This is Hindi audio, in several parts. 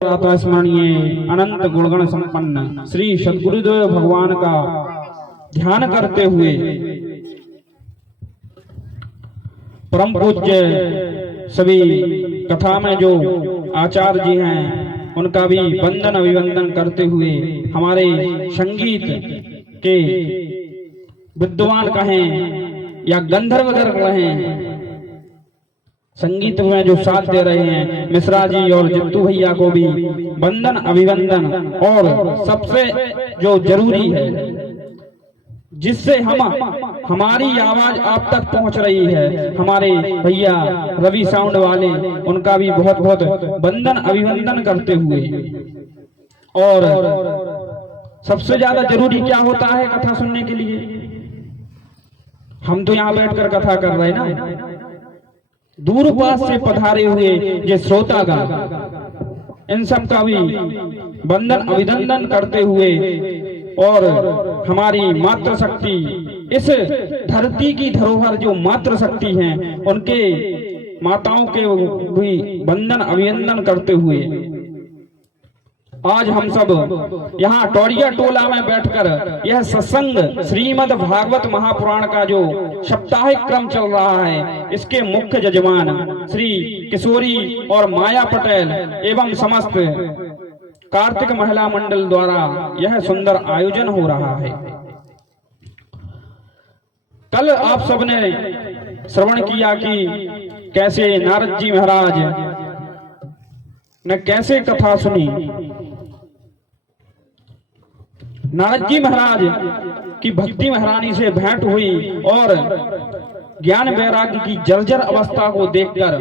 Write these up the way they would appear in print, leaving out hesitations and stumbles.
स्मरणीय अनंत गुणगण संपन्न श्री सद्गुरुदेव भगवान का ध्यान करते हुए परम पूज्य सभी कथा में जो आचार्य जी हैं उनका भी वंदन अभिवंदन करते हुए हमारे संगीत के विद्वान कहें या गंधर्व कहें, संगीत में जो साथ दे रहे हैं मिश्रा जी और जित्तू भैया को भी वंदन अभिवंदन। और सबसे जो जरूरी है जिससे हमारी आवाज आप तक पहुंच रही है, हमारे भैया रवि साउंड वाले, उनका भी बहुत बहुत वंदन अभिवंदन करते हुए। और सबसे ज्यादा जरूरी क्या होता है कथा सुनने के लिए? हम तो यहाँ बैठकर कथा कर रहे हैं ना, दूर पास से पधारे हुए ये श्रोतागण, इन सब का भी वंदन अभिनंदन करते हुए और हमारी मातृशक्ति, इस धरती की धरोहर जो मातृशक्ति हैं उनके माताओं के भी वंदन अभिनंदन करते हुए आज हम सब यहाँ टोरिया टोला में बैठकर यह सत्संग श्रीमद् भागवत महापुराण का जो साप्ताहिक क्रम चल रहा है, इसके मुख्य जजमान श्री किशोरी और माया पटेल एवं समस्त कार्तिक महिला मंडल द्वारा यह सुंदर आयोजन हो रहा है। कल आप सबने श्रवण किया कि कैसे नारद जी महाराज ने कैसे कथा सुनी। नारद जी महाराज की भक्ति महारानी से भेंट हुई और ज्ञान वैराग्य की जर्जर अवस्था को देखकर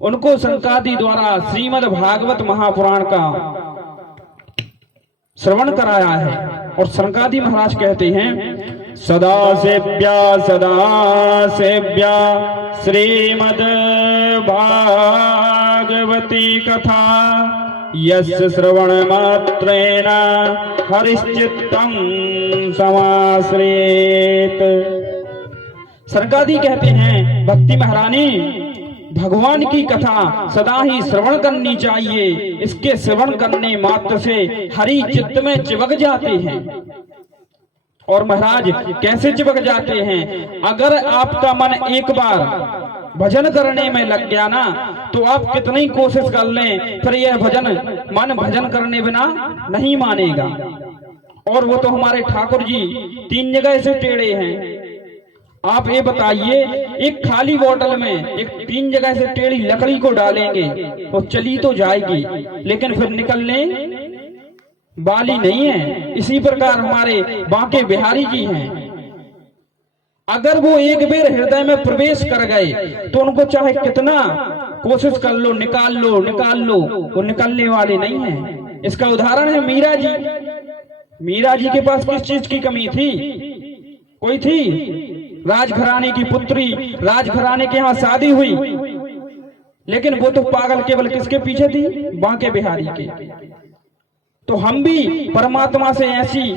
उनको सनकादि द्वारा श्रीमद् भागवत महापुराण का श्रवण कराया है। और सनकादि महाराज कहते हैं, सदा सेव्या श्रीमद् भागवती कथा यस्य श्रवण मात्रेण हरिश्चित्तं समाश्रयेत। सनकादि कहते हैं, भक्ति महारानी भगवान की कथा सदा ही श्रवण करनी चाहिए, इसके श्रवण करने मात्र से हरि चित्त में चिपक जाते हैं। और महाराज कैसे चिपक जाते हैं? अगर आपका मन एक बार भजन करने में लग गया ना, तो आप कितनी कोशिश कर लें फिर यह मन भजन करने बिना नहीं मानेगा। और वो तो हमारे ठाकुर जी 3 जगह से टेढ़े हैं। आप ये बताइए, एक खाली बोतल में एक 3 जगह से टेढ़ी लकड़ी को डालेंगे तो चली तो जाएगी, लेकिन फिर निकलने वाली नहीं है। इसी प्रकार हमारे बांके बिहारी जी हैं, अगर वो एक बार हृदय में प्रवेश कर गए तो उनको चाहे कितना कोशिश कर लो, निकाल लो, वो निकलने वाले नहीं हैं। इसका उदाहरण है मीरा जी। मीरा जी के पास किस चीज की कमी थी? कोई थी? राजघराने की पुत्री, राजघराने के यहाँ शादी हुई, लेकिन वो तो पागल केवल किसके पीछे थी? बांके बिहारी के। तो हम भी परमात्मा से ऐसी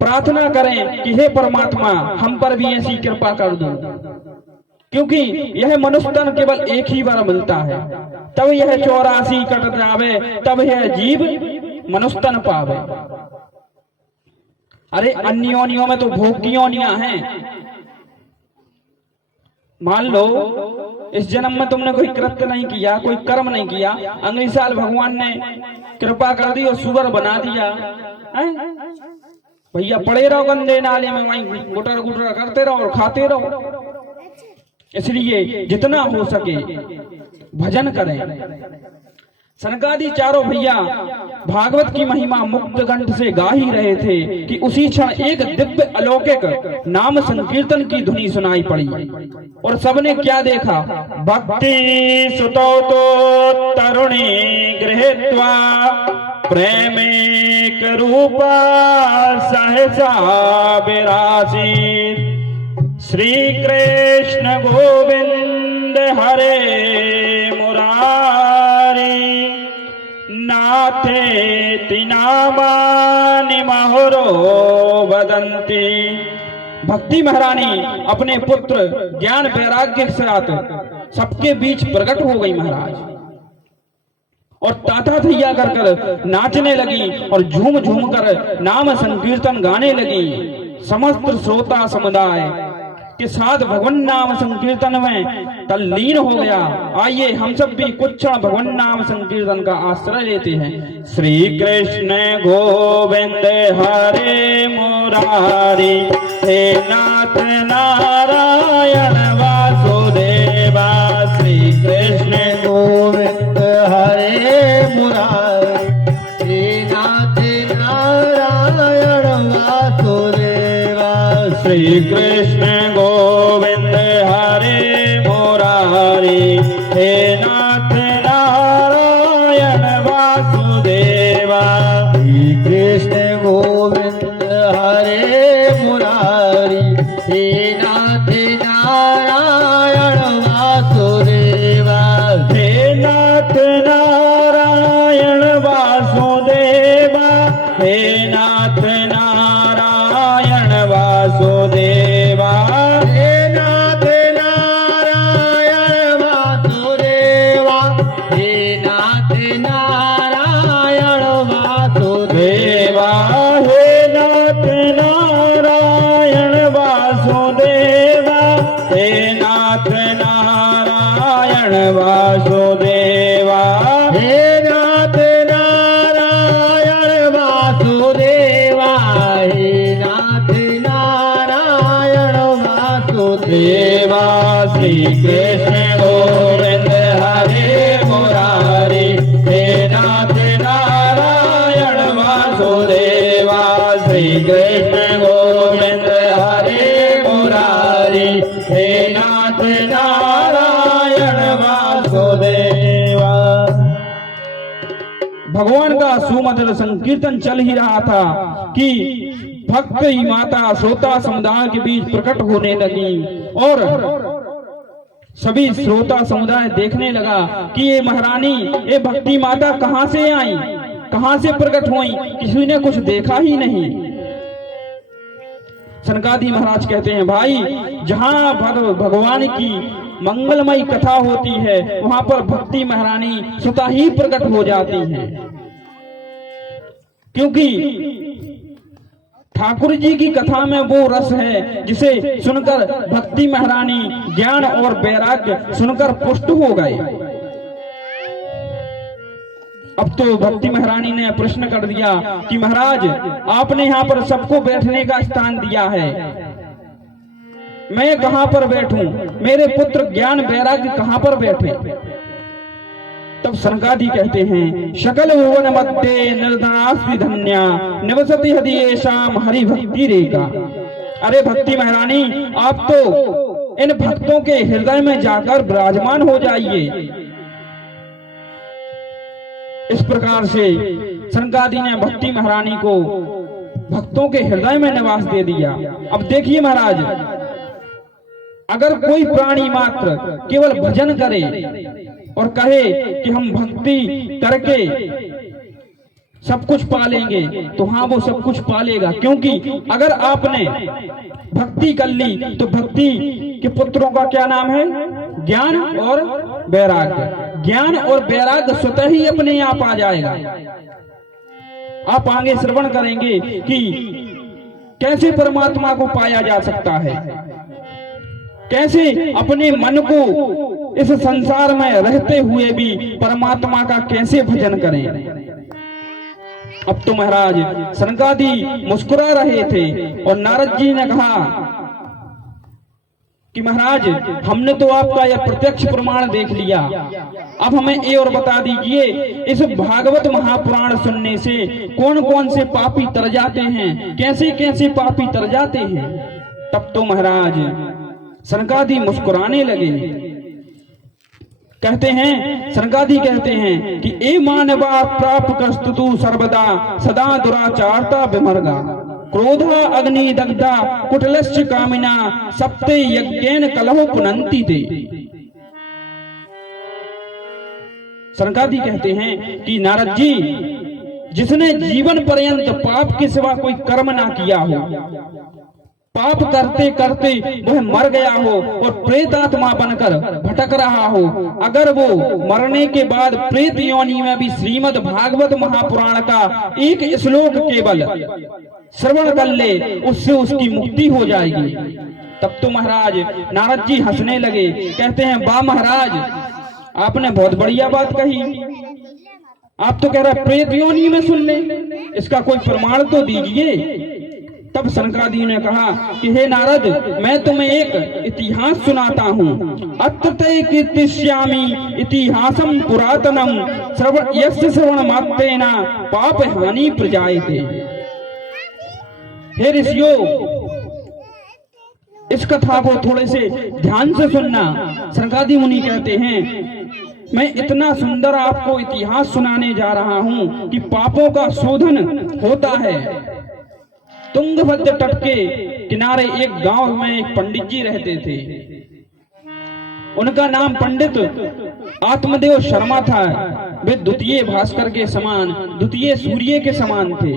प्रार्थना करें कि हे परमात्मा, हम पर भी ऐसी कृपा कर दो, क्योंकि यह मनुष्य तन केवल एक ही बार मिलता है। तब यह 84 कट जावे, तब यह जीव मनुष्य तन पावे। अरे अन्य योनियों में तो भोग की योनियां हैं। मान लो इस जन्म में तुमने कोई कृत्य नहीं किया, कोई कर्म नहीं किया, अगले साल भगवान ने कृपा कर दी और सुगर बना दिया, भैया पड़े रहो गंदे नाले में, वहीं गुटर गुटर करते रहो और खाते रहो। इसलिए जितना हो सके भजन करें। सनकादि चारों भैया भागवत की महिमा मुक्त कंठ से गा ही रहे थे कि उसी क्षण एक दिव्य अलौकिक नाम संकीर्तन की ध्वनि सुनाई पड़ी। और सबने क्या देखा? भक्ति सुतो तो तरुणी गृहीत्वा प्रेमिक रूपा सहसा विरासीत। श्री कृष्ण गोविंद हरे मुरारी नाथे तिनामानि महुरो वदन्ति। भक्ति महारानी अपने पुत्र ज्ञान वैराग्य के साथ सबके बीच प्रकट हो गई महाराज। और ताता थैया कर कर नाचने लगी और झूम झूम कर नाम संकीर्तन गाने लगी। समस्त श्रोता समुदाय के साथ भगवान नाम संकीर्तन में तल्लीन हो गया। आइए हम सब भी कुछ क्षण भगवान नाम संकीर्तन का आश्रय लेते हैं। श्री कृष्ण गोविंद हरे मुरारी, हे नाथ नारायण वासुदेवा। श्री कृष्ण गोविंद हरे मुरारी, हे नाथ नारायण वासुदेवा। श्री कृष्ण गोविंद हरे मुरारी, हे नाथ नारायण वासुदेवा। श्री कृष्ण गोविंद हरे मुरारी, हे नाथ नारायण वासुदेवा। हे नाथ नारायण वासुदेवा, हे नाथ नारायण वासुदेवा। हे नाथ नारायण वासुदेवा, हे नाथ नारायण वासुदेवा। हे नाथ नारायण वासुदेवा, हे नाथ नारायण वासुदेवा। हे नाथ नारायण वासुदेवा, हे नाथ नारायण वासुदेवा। श्री कृष्ण गोविंद हरे मुरारी, हे नाथ नारायण वासुदेवा। श्री कृष्ण गोविंद हरे मुरारी, हे नाथ नारायण वासुदेवा। भगवान का सुमधुर संकीर्तन चल ही रहा था कि भक्त ही माता श्रोता समुदाय के बीच प्रकट होने लगी और सभी श्रोता समुदाय देखने लगा कि ये महारानी, ये भक्ति माता कहां से आई, कहां से प्रकट हुई, किसी ने कुछ देखा ही नहीं। सनकादि महाराज कहते हैं, भाई जहां भगवान की मंगलमयी कथा होती है वहां पर भक्ति महारानी स्वतः ही प्रकट हो जाती है, क्योंकि ठाकुर जी की कथा में वो रस है जिसे सुनकर भक्ति महारानी ज्ञान और वैराग्य सुनकर पुष्ट हो गए। अब तो भक्ति महारानी ने प्रश्न कर दिया कि महाराज, आपने यहाँ पर सबको बैठने का स्थान दिया है, मैं कहां पर बैठूं, मेरे पुत्र ज्ञान वैराग्य कहां पर बैठे। तब सनकादि कहते हैं, शकल भुवन मध्य निर्धनास्ति धन्या निवसति हदि येषाम हरि भक्ति रेखा। अरे भक्ति महारानी, आप तो इन भक्तों के हृदय में जाकर विराजमान हो जाइए। इस प्रकार से सनकादि ने भक्ति महारानी को भक्तों के हृदय में निवास दे दिया। अब देखिए महाराज, अगर कोई प्राणी मात्र केवल भजन करे और कहे कि हम भक्ति करके सब कुछ पालेंगे, तो हाँ वो सब कुछ पालेगा, क्योंकि अगर आपने भक्ति कर ली तो भक्ति के पुत्रों का क्या नाम है, ज्ञान और वैराग्य। ज्ञान और वैराग्य स्वतः ही अपने आप आ जाएगा। आप आगे श्रवण करेंगे कि कैसे परमात्मा को पाया जा सकता है, कैसे अपने मन को इस संसार में रहते हुए भी परमात्मा का कैसे भजन करें। अब तो महाराज सनकादि मुस्कुरा रहे थे और नारद जी ने कहा कि महाराज, हमने तो आपका यह प्रत्यक्ष प्रमाण देख लिया, अब हमें ये और बता दीजिए, इस भागवत महापुराण सुनने से कौन कौन से पापी तर जाते हैं, कैसे कैसे पापी तर जाते हैं। तब तो महाराज सनकादि मुस्कुराने लगे। कहते हैं, सनकादि कहते हैं कि ए मानवा प्राप्त कस्तु सर्वदा सदा दुराचारता विमर्गा क्रोधा अग्नि दग्धा कुटलस्य कामिना सप्ते यज्ञेन कलहो पुनंति ते। सनकादि कहते हैं कि नारद जी, जिसने जीवन पर्यंत पाप के सिवा कोई कर्म ना किया हो, पाप करते करते वह मर गया हो और प्रेत आत्मा बनकर भटक रहा हो, अगर वो मरने के बाद प्रेत योनि में भी श्रीमद् भागवत महापुराण का एक श्लोक केवल श्रवण कर ले, उससे उसकी मुक्ति हो जाएगी। तब तो महाराज नारद जी हंसने लगे, कहते हैं वाह महाराज, आपने बहुत बढ़िया बात कही। आप तो कह रहे प्रेत योनि में सुन ले, इसका कोई प्रमाण तो दीजिए। तब सनकादि ने कहा कि हे नारद, मैं तुम्हें एक इतिहास सुनाता हूँ। अत्र ते कीर्तिष्यामि इतिहासम पुरातनम यस्य श्रवण मात्रेण पाप हानि प्रजायते। हे ऋषियों, इस कथा को थोड़े से ध्यान से सुनना। सनकादि मुनि कहते हैं, मैं इतना सुंदर आपको इतिहास सुनाने जा रहा हूँ कि पापों का शोधन होता है। तुंगभद्र तट के किनारे एक गांव में एक पंडित जी रहते थे। उनका नाम पंडित आत्मदेव शर्मा था। वे द्वितीय भास्कर के समान, द्वितीय सूर्य के समान थे।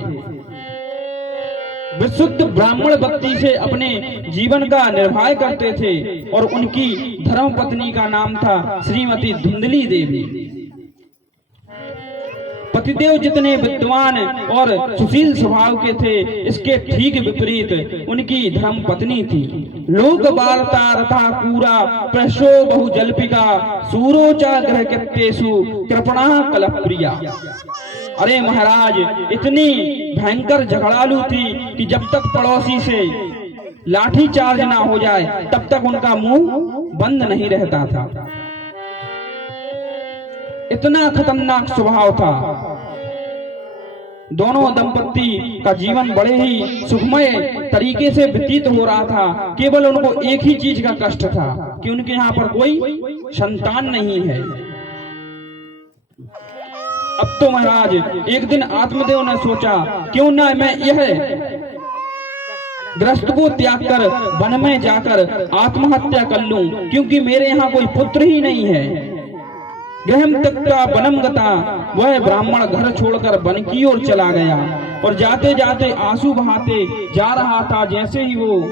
विशुद्ध ब्राह्मण भक्ति से अपने जीवन का निर्वाह करते थे और उनकी धर्मपत्नी का नाम था श्रीमती धुंधली देवी। पतिदेव जितने विद्वान और सुशील स्वभाव के थे, इसके ठीक विपरीत उनकी धर्म पत्नी थी। लोक वार्ता रथा कूरा प्रशो बहु जल्पिका सूरोचा ग्रह कृत्येषु कृपणा कलप्रिया। अरे महाराज, इतनी भयंकर झगड़ालू थी कि जब तक पड़ोसी से लाठी चार्ज ना हो जाए तब तक उनका मुंह बंद नहीं रहता था। इतना खतरनाक स्वभाव था। दोनों दंपत्ति का जीवन बड़े ही सुखमय तरीके से व्यतीत हो रहा था। केवल उनको एक ही चीज का कष्ट था कि उनके यहाँ पर कोई संतान नहीं है। अब तो महाराज एक दिन आत्मदेव ने सोचा, क्यों ना मैं यह ग्रस्त को त्याग कर वन में जाकर आत्महत्या कर लूं, क्योंकि मेरे यहाँ कोई पुत्र ही नहीं है। गृहम त्यक्त्वा वनम गता, वह ब्राह्मण घर छोड़कर वन की ओर चला गया और जाते जाते आंसू बहाते जा रहा था। जैसे ही वो